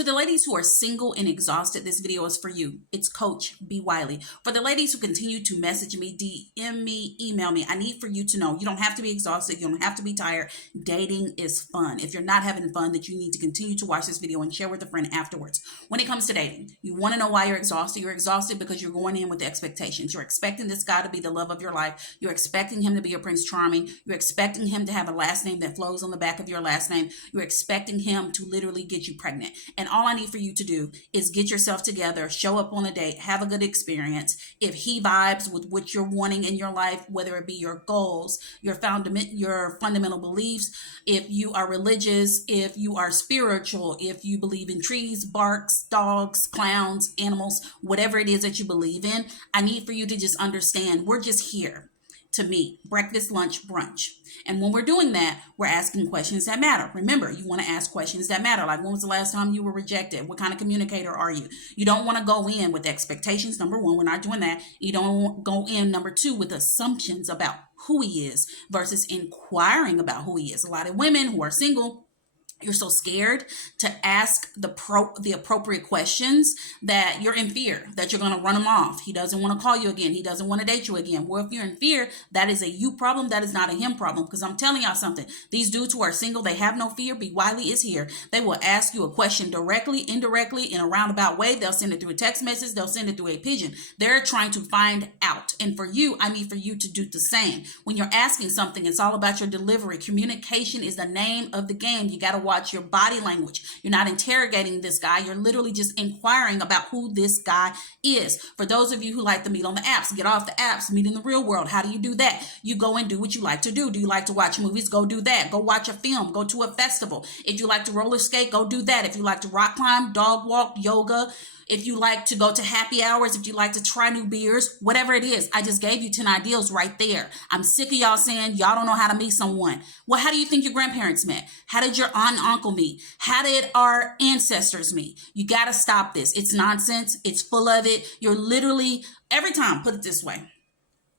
To the ladies who are single and exhausted, this video is for you. It's Coach B. Wiley. For the ladies who continue to message me, DM me, email me, I need for you to know you don't have to be exhausted. You don't have to be tired. Dating is fun. If you're not having fun, that you need to continue to watch this video and share with a friend afterwards. When it comes to dating, you want to know why you're exhausted. You're exhausted because you're going in with the expectations. You're expecting this guy to be the love of your life. You're expecting him to be your Prince Charming. You're expecting him to have a last name that flows on the back of your last name. You're expecting him to literally get you pregnant. And all I need for you to do is get yourself together, show up on a date, have a good experience. If he vibes with what you're wanting in your life, whether it be your goals, your fundamental beliefs, if you are religious, if you are spiritual, if you believe in trees, barks, dogs, clowns, animals, whatever it is that you believe in, I need for you to just understand we're just here to meet, breakfast, lunch, brunch. And when we're doing that, we're asking questions that matter. Remember, you want to ask questions that matter. Like, when was the last time you were rejected? What kind of communicator are you? You don't want to go in with expectations. Number one, we're not doing that. You don't go in, number two, with assumptions about who he is versus inquiring about who he is. A lot of women who are single, you're so scared to ask the appropriate questions that you're in fear that you're going to run him off. He doesn't want to call you again. He doesn't want to date you again. Well, if you're in fear, that is a you problem. That is not a him problem. Because I'm telling y'all something. These dudes who are single, they have no fear. B. Wiley is here. They will ask you a question directly, indirectly, in a roundabout way. They'll send it through a text message. They'll send it through a pigeon. They're trying to find out. And for you, I need for you to do the same. When you're asking something, it's all about your delivery. Communication is the name of the game. You got to watch your body language. You're not interrogating this guy. You're literally just inquiring about who this guy is. For those of you who like to meet on the apps, get off the apps, meet in the real world. How do you do that? You go and do what you like to do. Do you like to watch movies? Go do that. Go watch a film. Go to a festival. If you like to roller skate, go do that. If you like to rock climb, dog walk, yoga, if you like to go to happy hours, if you like to try new beers, whatever it is, I just gave you 10 ideals right there. I'm sick of y'all saying y'all don't know how to meet someone. Well, how do you think your grandparents met? How did your aunt and uncle meet? How did our ancestors meet? You got to stop this. It's nonsense. It's full of it. You're literally, every time, put it this way.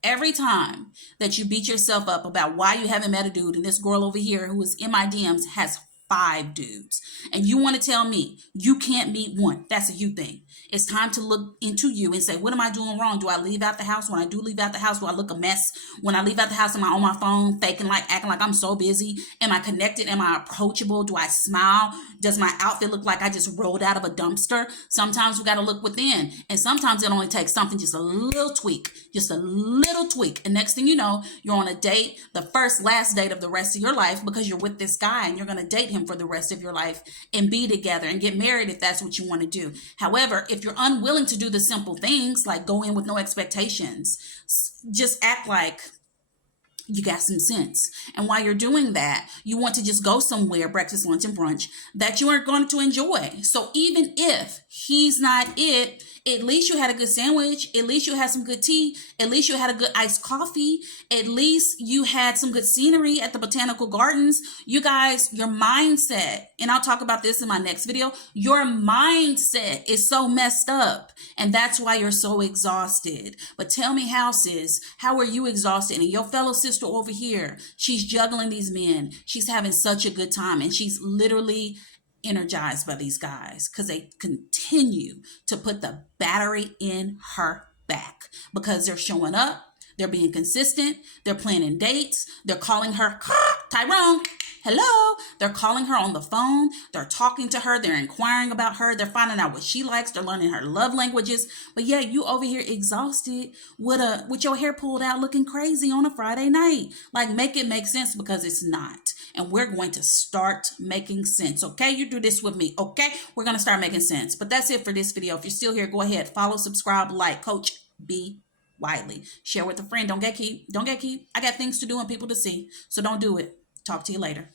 Every time that you beat yourself up about why you haven't met a dude, and this girl over here who is in my DMs has 5 dudes, and you want to tell me you can't meet one, that's a you thing. It's time to look into you and say, what am I doing wrong? Do I leave out the house? When I do leave out the house, do I look a mess? When I leave out the house, am I on my phone, acting like I'm so busy? Am I connected? Am I approachable? Do I smile? Does my outfit look like I just rolled out of a dumpster? Sometimes we got to look within, and sometimes it only takes something, just a little tweak, and next thing you know, you're on a date, the last date of the rest of your life, because you're with this guy and you're going to date him for the rest of your life and be together and get married if that's what you want to do. However, if you're unwilling to do the simple things like go in with no expectations, just act like you got some sense. And while you're doing that, you want to just go somewhere, breakfast, lunch, and brunch, that you are going to enjoy. So even if he's not it, at least you had a good sandwich. At least you had some good tea. At least you had a good iced coffee. At least you had some good scenery at the botanical gardens. You guys, your mindset, and I'll talk about this in my next video, your mindset is so messed up. And that's why you're so exhausted. But tell me how, sis, how are you exhausted? And your fellow sister over here, she's juggling these men. She's having such a good time. And she's literally energized by these guys because they continue to put the battery in her back because they're showing up, they're being consistent, they're planning dates, they're calling her Tyrone, hello, they're calling her on the phone, they're talking to her, they're inquiring about her, they're finding out what she likes, they're learning her love languages. But yeah, you over here exhausted with your hair pulled out looking crazy on a Friday night. Like, make it make sense, because it's not. And we're going to start making sense. Okay, you do this with me. Okay, we're going to start making sense. But that's it for this video. If you're still here, go ahead, follow, subscribe, like Coach B. Wiley. Share with a friend. Don't get keep. I got things to do and people to see. So don't do it. Talk to you later.